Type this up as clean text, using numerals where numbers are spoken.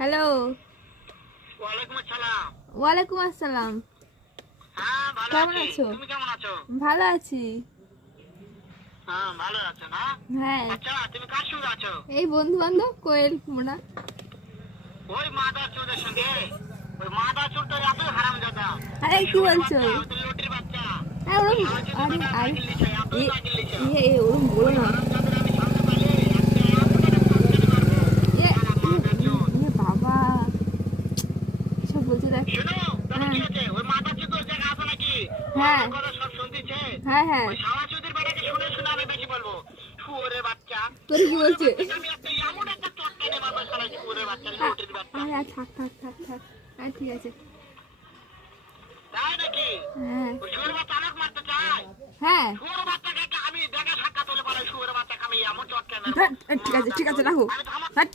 Hello. ওয়ালাইকুম আসসালাম। ওয়ালাইকুম আসসালাম। হ্যাঁ ভালো কেমন আছি। আছো? তুমি কেমন আছো? ভালো আছি। হ্যাঁ ভালো আছো না? হ্যাঁ, আচ্ছা তুমি কার সঙ্গে আছো? এই বন্ধু বান্ধব কোয়েল মোনা। ওই মাদার চোদের সঙ্গে। ওই মাদার চোর তো এত হারামজাদা। আরে কি শুয়োরের বলছো? বাচ্চা, ওই তো লটির বাচ্চা। হ্যাঁ ওরম, সারাদিন আরে বেটা আরে সাইকেল লিছে, এতই এ সাইকেল লিছে। ওরম বলো ওই না। হারামজাদার আমি সামনে পাইলে একটা এমন একটা চটকানি মারবো। এ শালা মাদার চোর। বাবা সব বলছে দেখ। শোনো, তবে হ্যাঁ কি হয়েছে? ওই মাদার চোদের জায়গা আছে নাকি? হ্যাঁ আমার কথা সব শুনতেছে। হ্যাঁ হ্যাঁ। ওই শালা চোদের বেটাকে শুনে শুনে আমি বেশি বলবো। শুয়োরের বাচ্চা। তোর কি শুয়োরের বলছে? বাচ্চাকে আমি একটা এমন একটা চটকানি মারবো শালা শুয়োরের বাচ্চা, লটির বাচ্চা। আরে থাক থাক থাক থাক। হ্যাঁ ঠিক আছে। তাই নাকি? হ্যাঁ ওই শুয়োরের বাচ্চা আমাকে মারতে চায়? হ্যাঁ। শুয়োরের বাচ্চাকে আমি দেখা সাক্ষাৎ হলে বলে শুয়োরের বাচ্চাকে আমি এমন চটকানি মারবো। ধ্যাৎ, ঠিক আছে ঠিক আছে রাখো। আমি তো আমার ধ্যাৎ।